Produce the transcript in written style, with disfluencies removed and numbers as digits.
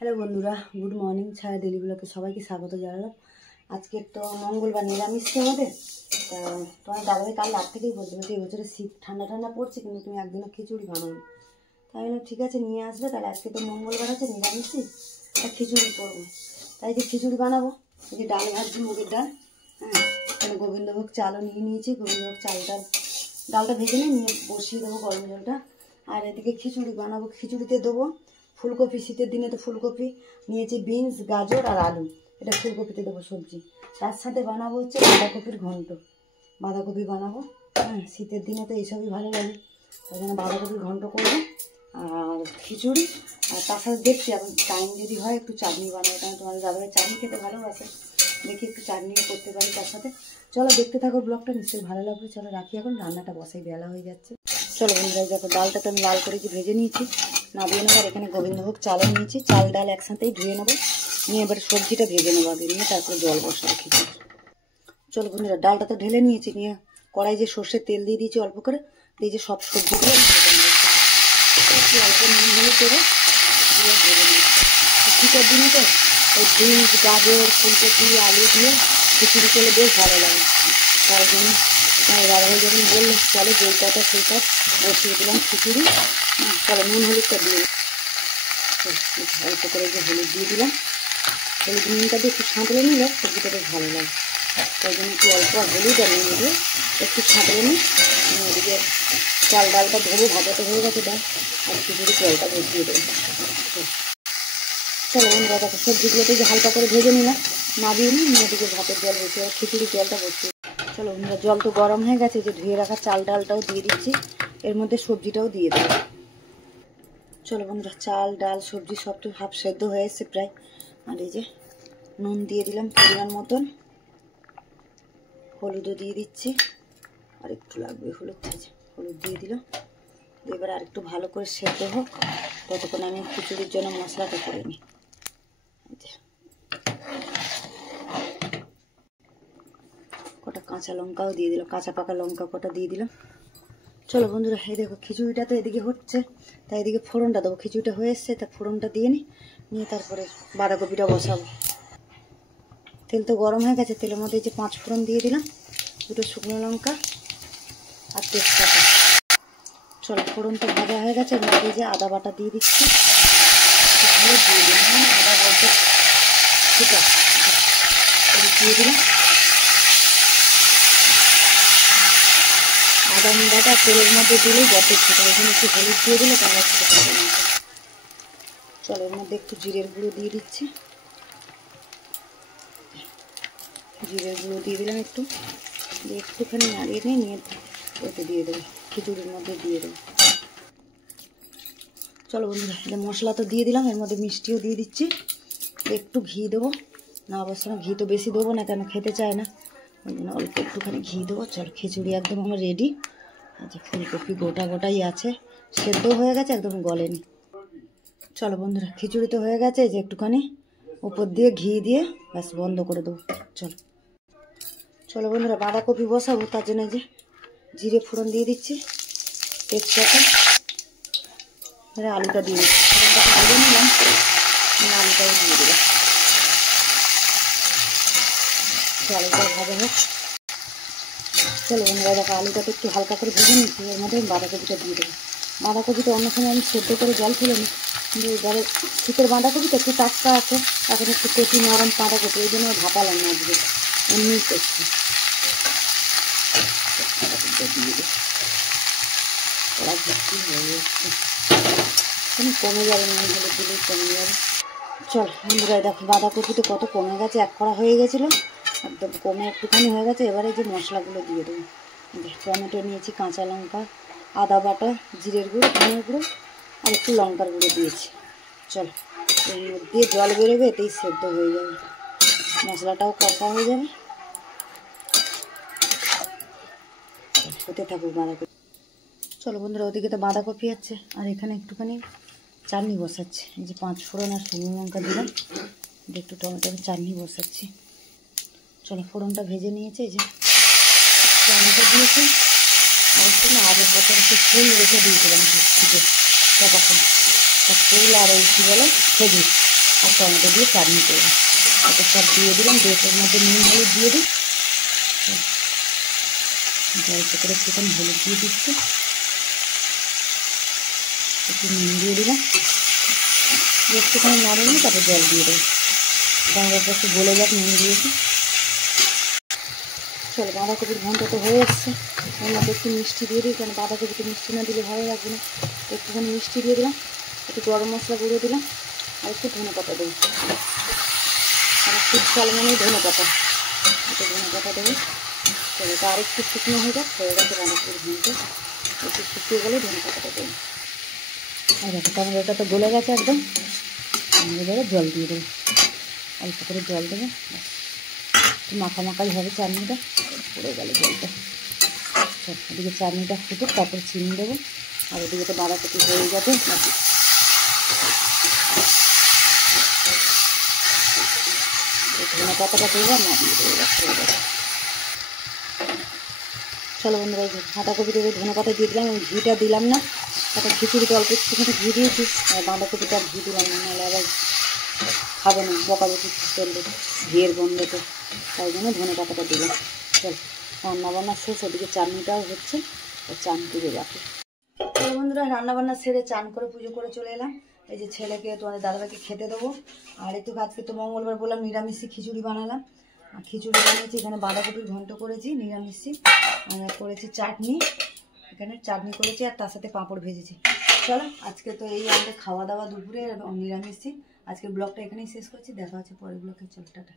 Hello বন্ধুরা, good morning. ছায়া daily ব্লগে সবাইকে স্বাগত জানালাম। আজকে তো মঙ্গলবার, নিরামিষ আমাদের। তা তোমার দাদাভাই কাল রাত থেকেই বলছিল যে এবছরে শীত ঠান্ডা ঠান্ডা পড়ছে, কিন্তু তুমি একদিনও খিচুড়ি বানাও। তাই বললাম ঠিক আছে, নিয়ে আসবে। তাহলে আজকে তো মঙ্গলবার আছে, নিরামিষই, তা খিচুড়ি করবো। তাই যে খিচুড়ি বানাবো, এই যে ডাল ভাজছি, মুগের ডাল। হ্যাঁ, তাহলে গোবিন্দভোগ চালও নিয়ে নিয়েছি। গোবিন্দভোগ ডালটা ভেজে নিয়ে বসিয়ে দেবো গরম জলটা। আর এদিকে খিচুড়ি বানাবো, খিচুড়িতে দেবো ফুলকপি। শীতের দিনে তো ফুলকপি নিয়েছি, বিনস, গাজর আর আলু। এটা ফুলকপিতে দেবো সবজি। তার সাথে বানাবো হচ্ছে বাঁধাকপির ঘন্ট। বাঁধাকপি বানাবো। হ্যাঁ, শীতের দিনে তো এইসবই ভালো লাগে, তাই জন্য বাঁধাকপির ঘন্ট করবো আর খিচুড়ি। আর তার সাথে দেখছি এখন টাইম যদি হয় একটু চাটনি বানাবো, কারণ তোমাদের দাদাভাই চাটনি খেতে ভালোবাসে। দেখি একটু চাটনিও করতে পারি তার সাথে। চলো দেখতে থাকো ব্লগটা, নিশ্চয়ই ভালো লাগবে। চলো রাখি, এখন রান্নাটা বসাই, বেলা হয়ে যাচ্ছে। চলো বন্ধুরা, দেখো ডালটা তো আমি লাল করে ভেজে নিয়েছি, নামিয়ে নেবো। আর এখানে গোবিন্দভোগ চালও নিয়েছি, চাল ডাল একসাথেই ধুয়ে নেবো, নিয়ে এবার সবজিটা ভেজে নেবো আগে, নিয়ে তারপরে জল বসাবো খিচুড়ি। চলো বন্ধুরা, ডালটা তো ঢেলে নিয়েছি, নিয়ে কড়াই যে সর্ষের তেল দিয়ে দিয়েছি অল্প করে, দিয়ে যে সব সবজিগুলো ভেজে নেবো। একটু অল্প নুন হলুদ দেবো, দিয়ে ভেজে নেবো। শীতের দিনে তো ওই বিনস, গাজর, ফুলকপি, আলু দিয়ে খিচুড়ি করলে বেশ ভালো লাগে। তাই জন্য দাদাভাই যখন বললো চলো যেই কটা সেই কাজ বসিয়ে দিলাম খিচুড়ি। চলো নুন হলুদটা দিয়ে অল্প করে যে হলুদ দিয়ে দিলাম। হলুদ নুনটা দিয়ে একটু সাঁতলে নিলে সবজিটা বেশ ভালো লাগে। তাই জন্য একটু অল্প হলুদ আর নুন দিয়ে একটু সাঁতলে নিই। এদিকে চাল ডালটা ধরে ভাজাতে হয়ে গেছে ডাল, আর খিচুড়ি জলটা বসিয়ে দেবো। চলো বন্ধুরা, দেখো সবজিগুলোতে যে হালকা করে ভেজে নিলাম, নামিয়ে নিই, এদিকে ভাতের জল বসিয়ে খিচুড়ির জলটা বসিয়ে। চলো বন্ধুরা, জল তো গরম হয়ে গেছে, যে ধুয়ে রাখা চাল ডালটাও দিয়ে দিচ্ছি, এর মধ্যে সবজিটাও দিয়ে দেবো। চলো বন্ধুরা, চাল ডাল সবজি সব তো হাফ সেদ্ধ হয়ে এসছে প্রায়। আর এই যে নুন দিয়ে দিলাম পরিমাণ মতন, হলুদও দিয়ে দিচ্ছি, আর একটু লাগবে হলুদ, হলুদ দিয়ে দিলাম। এবার আর একটু ভালো করে সেদ্ধ হোক, ততক্ষণ আমি খিচুড়ির জন্য মশলাটা করে নিই। কটা কাঁচা লঙ্কাও দিয়ে দিলাম, কাঁচা পাকা লঙ্কা কটা দিয়ে দিলাম। চলো বন্ধুরা, এই দেখো খিচুড়িটা তো এদিকে হচ্ছে, তাই এদিকে ফোড়নটা দেবো। খিচুড়িটা হয়ে এসছে, তা ফোড়নটা দিয়ে নিয়ে তারপরে বাঁধাকপিটা বসাবো। তেল তো গরম হয়ে গেছে, তেলের মধ্যে যে 5 ফোড়ন দিয়ে দিলাম, 2টো শুকনো লঙ্কা আর তেজপাতা। চলো ফোড়নটা ভাজা হয়ে গেছে, এর মধ্যে যে আদা বাটা দিয়ে দিচ্ছি, দিয়ে দিলাম আদা বলতে সেটা দিয়ে দিলাম। আদা বাটা তেলের মধ্যে দিলেই বটে খেতে, এখানে একটু হলুদ দিয়ে দিলে তাহলে খেতে হবে না। চলো এর মধ্যে একটু জিরের গুঁড়ো দিয়ে দিচ্ছি, জিরের গুঁড়ো দিয়ে দিলাম একটু, দিয়ে একটুখানি নাড়িয়ে নিয়ে ওতে দিয়ে দেবো, খিচুড়ির মধ্যে দিয়ে দেবো। চলো বন্ধুরা, এটা মশলা তো দিয়ে দিলাম, এর মধ্যে মিষ্টিও দিয়ে দিচ্ছি, একটু ঘি দেবো। না অবশ্য না, ঘি তো বেশি দেবো না, কেন খেতে চায় না, ওই জন্য অল্প একটুখানি ঘি দেবো। চলো খিচুড়ি একদম আমার রেডি। আচ্ছা, ফুলকপি গোটা গোটাই আছে, সেদ্ধ হয়ে গেছে, একদম গলেনি। চলো বন্ধুরা, খিচুড়ি তো হয়ে গেছে, যে একটুখানি উপর দিয়ে ঘি দিয়ে ব্যাস বন্ধ করে দেবো। চলো চলো বন্ধুরা, বাঁধাকপি বসাবো, তার জন্য যে জিরে ফোড়ন দিয়ে দিচ্ছি, তেজপাতা, আলুটা দিয়ে দিচ্ছি। ফোড়নটাকে ভেজে নিলাম, আলুটাও দিয়ে দিলাম। আলুটা ভাজা হোক। চলো বন্ধুরা, দেখো আলুটাকে একটু হালকা করে ভেজে নিচ্ছি, এর মধ্যে বাঁধাকপিটা দিয়ে দেবো। বাঁধাকপিটা অন্য সময় আমি সেদ্ধ করে জল ফেলে নিই, কিন্তু এবারে শীতের বাঁধাকপিটা একটু টাটকা আছে, এখন একটু কচি নরম বাঁধাকপি, ওই জন্য ভাপালাম না আজকে, এমনিই করছি। দিয়ে দিই, ওরা ভর্তি হয়ে যাচ্ছে, কমে যাবে, নুন হলুদ দিলেই কমে যাবে। চল বন্ধুরা, দেখো বাঁধাকপি তো কত কমে গেছে, 1 কড়া হয়ে গেছিলো, একদম কমে একটুখানি হয়ে গেছে। এবারে যে মশলাগুলো দিয়ে দেবো, টমেটো নিয়েছি, কাঁচা লঙ্কা, আদা বাটা, জিরের গুঁড়ো, ধনের গুঁড়ো আর একটু লঙ্কার গুঁড়ো দিয়েছি। চলো এর মধ্যে জল বেরোবে, এতেই সেদ্ধ হয়ে যাবে, মশলাটাও কষা হয়ে যাবে, হতে থাকুক বাঁধাকপি। চলো বন্ধুরা, ওদিকে তো বাঁধাকপি আছে, আর এখানে একটুখানি চাটনি বসাচ্ছি। এই যে 5 ফোড়ন আর শুকনো লঙ্কা দিলাম, একটু টমেটোর চাটনি বসাচ্ছি। চলো ফোড়নটা ভেজে নিয়েছে, এই যে টমেটো দিয়েছি, আর একটু না আগের বছর একটু ফুল রেখে দিয়েছিলাম, চাপা ফুল, ফুল আর ওই কী বলে খেজুর, আর টমেটো দিয়ে চাটনি করবো। এটা সব দিয়ে দিলাম, এর মধ্যে নুন হলুদ দিয়ে দিই। অল্প করে একটুখানি হলুদ দিয়ে দিচ্ছি, একটু নুন দিয়ে দিলাম, একটুখানি নাড়িয়ে নিই, তারপর জল দিয়ে দেবো। টমেটোটা একটু গলে যাক, নুন দিয়েছি। চলো, বাঁধাকপির ঘন্ট তো হয়ে এসছে। এর মধ্যে একটু মিষ্টি দিয়ে দিই, কারণ বাঁধাকপিতে মিষ্টি না দিলে ভালো লাগবে না। একটুখানি মিষ্টি দিয়ে দিলাম, একটু গরম মশলা গুঁড়ো দিলাম, আর একটু ধনে পাতা দেবো। কারণ শীতকাল মানে ধনে পাতা, একটু ধনে পাতা দেবো। চলো, এটা আরেকটু শুকনো হয়ে যাক, হয়ে গেছে বাঁধাকপির ঘন্ট। একটু শুকিয়ে গেলে ধনে পাতাটা দেবো। আর দেখো টমেটোটা তো গলে গেছে একদম। এবারে জল দিয়ে দেবো, অল্প করে জল দেবো, একটু মাখামাখাই হবে চাটনিটা, পড়ে গেলে জলটা। এদিকে চাটনিটা ফুটুক, তারপর চিনি দেবো। আর ওদিকে তো বাঁধাকপি হয়ে যাবে। ধনে পাতাটা দেবো না, চলো বন্ধুরা, এই বাঁধাকপি থেকে ধনে পাতা দিয়ে দিলাম। আমি ঘিটা দিলাম না, একটা খিচুড়িতে অল্প একটুখানি ঘি দিয়েছি, আর বাঁধাকপিটা আর ঘি দিলাম না, নাহলে আবার খাবে না, বকাবকি চলবে ঘিয়ের গন্ধতে, তাই জন্য ধনে পাতাটা দিলাম। চল, রান্নাবান্না শেষ, ওদিকে চাটনিটাও হচ্ছে, চান পুজো বাকি। চলো বন্ধুরা, রান্নাবান্না সেরে চান করে পুজো করে চলে এলাম। এই যে ছেলেকে, তোমাদের দাদাভাইকে খেতে দেবো। আর একটু আজকে তো মঙ্গলবার বললাম, নিরামিষি খিচুড়ি বানালাম। আর খিচুড়ি বানিয়েছি, এখানে বাঁধাকপির ঘন্ট করেছি নিরামিষি, আর করেছি চাটনি, এখানে চাটনি করেছি, আর তার সাথে পাঁপড় ভেজেছি। চলো, আজকে তো এই আমাদের খাওয়া দাওয়া দুপুরে নিরামিষি। আজকের ব্লগটা এখানেই শেষ করছি, দেখা হচ্ছে পরের ব্লগে। চলো, টাটা।